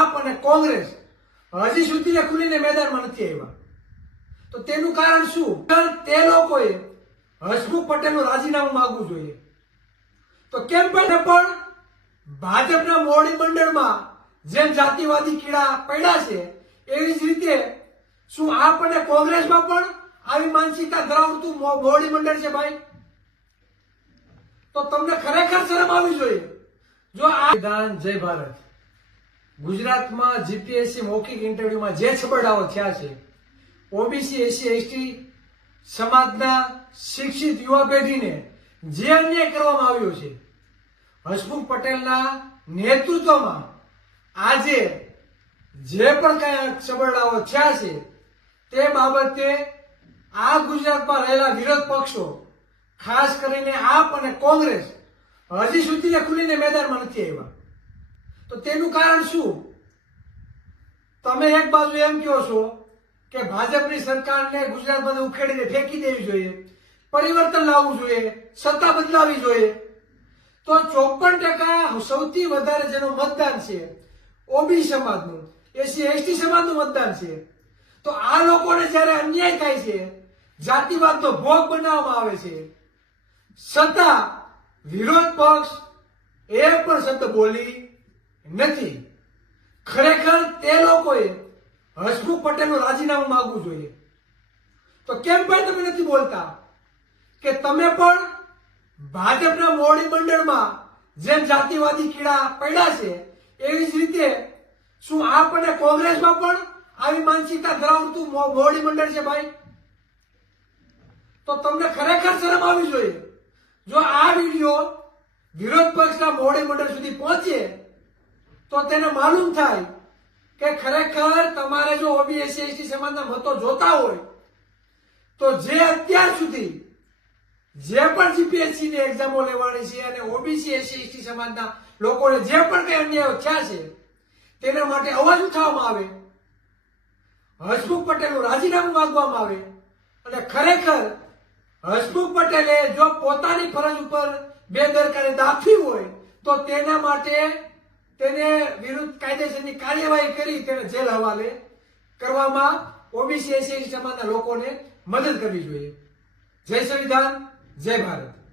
આપ અને કોંગ્રેસ હજી સુધીને ખુલીને મેદાનમાં નથી આવ્યા તો તેનું કારણ શું તે લોકોએ હસમુખ પટેલનું રાજીનામું માગવું જોઈએ તો કેમ પણ ભાજપના મોડી મંડળમાં જેમ જાતિવાદી કીડા પડ્યા છે એવી જ રીતે શું આપ અને કોંગ્રેસમાં પણ આવી માનસિકતા ધરાવતું મોડી મંડળ છે ભાઈ તો તમને ખરેખર શરમ આવવી જોઈએ જો આ જય ભારત ગુજરાતમાં જીપીએસસી મૌખિક ઇન્ટરવ્યુમાં જે છબડાઓ થયા છે ઓબીસી એસસી એસટી સમાજના શિક્ષિત યુવા પેઢીને જે અન્યાય કરવામાં આવ્યો છે હસમુખ પટેલના નેતૃત્વમાં આજે જે પણ કાંઈ છબડાઓ થયા છે તે બાબતે આ ગુજરાતમાં રહેલા વિરોધ પક્ષો ખાસ કરીને આપ અને કોંગ્રેસ હજી સુધી ખુલીને મેદાનમાં નથી આવ્યા તો તેનું કારણ શું તમે એક બાજુ એમ કહો છો કે ભાજપની સરકારને ગુજરાતમાંથી ઉખેડીને ફેંકી દેવી જોઈએ પરિવર્તન લાવવું જોઈએ સત્તા બદલાવી જોઈએ તો ચોપન ટકા સૌથી વધારે જેનું મતદાન છે ઓબી સમાજનું એસી એસટી સમાજનું મતદાન છે તો આ લોકોને જ્યારે અન્યાય થાય છે જાતિવાદનો ભોગ બનાવવામાં આવે છે સત્તા વિરોધ પક્ષ એ પણ શબ્દ બોલી નથી ખરેખર તે લોકોએ હસમુખ પટેલનું રાજીનામું માગવું જોઈએ તો કેમ પણ તમે નથી બોલતા કે તમે પણ ભાજપના મોવડી મંડળમાં જેમ જાતિવાદી કીડા પડ્યા છે એવી જ રીતે શું આપણને કોંગ્રેસમાં પણ આવી માનસિકતા ધરાવતું મોવડી મંડળ છે ભાઈ તો તમને ખરેખર શરમ આવવી જોઈએ જો આ વિડીયો વિરોધ પક્ષના મોવડી મંડળ સુધી પહોંચે તો તેને માલુમ થાય કે ખરેખર તમારે જો ઓબીએસસી એસટી સમાજના મતો જોતા હોય તો જે અત્યાર સુધી જે પણ જીપીએસસી ની એક્ઝામો લેવાની છે અને ઓબીસી એસસી એસટી સમાજના લોકોને જે પણ કઈ અન્યાય થયા છે તેના માટે અવાજ ઉઠાવવામાં આવે હસમુખ પટેલનું રાજીનામું માંગવામાં આવે અને ખરેખર હસમુખ પટેલે જો પોતાની ફરજ ઉપર બેદરકારી દાખવી હોય તો તેના માટે તેને વિરુદ્ધ કાયદેસરની કાર્યવાહી કરી તેને જેલ હવાલે કરવામાં ઓબીસી એસી સમાજના લોકોને મદદ કરવી જોઈએ જય સંવિધાન જય ભારત